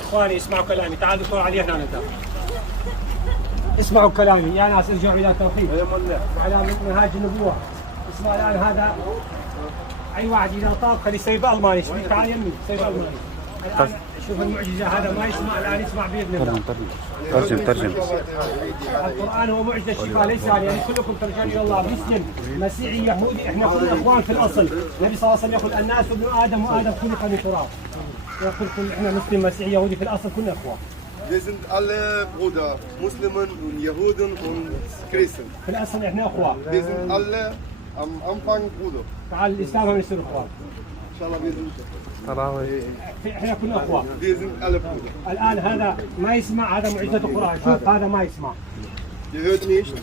اخواني اسمعوا كلامي، تعالوا دكتور علي هنا انت. اسمعوا كلامي يا ناس، ارجعوا الى التوحيد وعلى منهاج النبوه. اسمع الان هذا اي واحد اذا طاب خليه سيف الماني، تعال يمي سيف الماني. الان شوف المعجزه، هذا ما يسمع الان يسمع باذن الله. ترجم. القران هو معجزه الشفاء، ليس يعني كلكم ترجعون الى الله، مسلم مسيحي يهودي، احنا كلنا اخوان في الاصل. النبي صلى الله عليه وسلم يقول الناس ابن ادم وادم خلق من تراب. يقول احنا مسلم مسيحي يهودي في الاصل كلنا اخوان. Wir sind alle Brüder, Muslimen und Juden und Christen. في الاصل احنا اخوان. Wir sind alle am Anfang Brüder. تعال الاسلام هم يصير اخوان. Inshallah, wir sind. احنا كلنا اخوان. Wir sind alle Brüder. الان هذا ما يسمع، هذا معجزه القران، شوف هذا ما يسمع. Ihr hört nicht?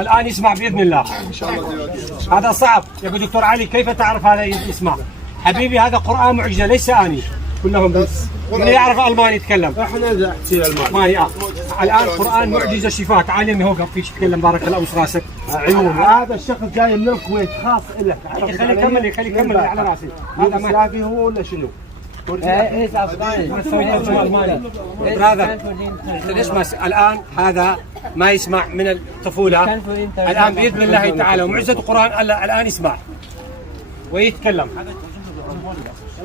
الان يسمع باذن الله. Inshallah, ihr hört. هذا صعب يا ابو دكتور علي، كيف تعرف هذا يسمع؟ حبيبي هذا قران معجزه ليس اني. كلهم بس اللي يعرف الماني يتكلم. احنا نحكي الماني. الان قران معجزه شفاء، تعال يمي هو فيش تتكلم، بارك الله وش راسك. عيون. هذا الشخص جاي من الكويت خاص لك. خليه يكمل على راسي. هذا ما سلافي هو ولا شنو؟ ايش افغاني؟ ما تسوي ترجمه الماني. هذا اسمع الان هذا ما يسمع من الطفوله، الان باذن الله تعالى ومعجزه القران الان يسمع ويتكلم.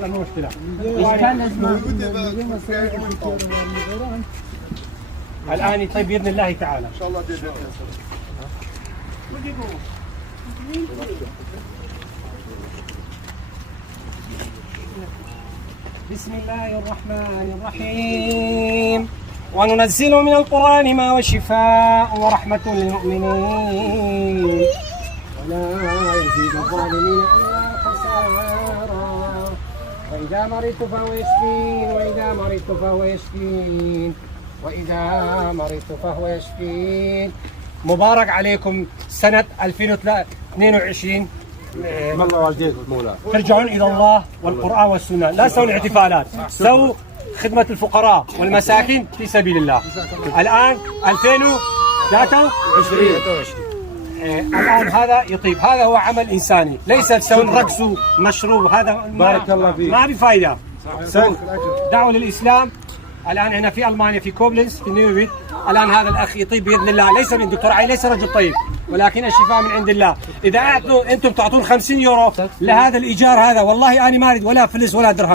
لا مو مشكله. الان يطيب باذن الله تعالى. ان شاء الله. بسم الله الرحمن الرحيم. وننزل من القرآن ما هو شفاء ورحمة للمؤمنين ولا يزيد الظالمين إلا خسارا. وإذا مرضت فهو يشفين وإذا مرضت فهو يشفين وإذا مرضت فهو يشفين. مبارك عليكم سنة 2022. الله والديك مولاي. ترجعون الى الله والقران والسنه، لا تسوون احتفالات، سووا خدمه الفقراء والمساكين في سبيل الله. الان 2023 الان هذا يطيب، هذا هو عمل انساني، ليس تسوون رقص ومشروب، هذا بارك الله فيك. ما بفائده. دعوا للاسلام. الان هنا في المانيا في كوبلنز في نيويورك، الان هذا الاخ يطيب باذن الله، ليس من دكتور علي، ليس رجل طيب، ولكن الشفاء من عند الله. اذا انتم تعطون 50 يورو لهذا الايجار هذا، والله انا ما اريد ولا فلس ولا درهم.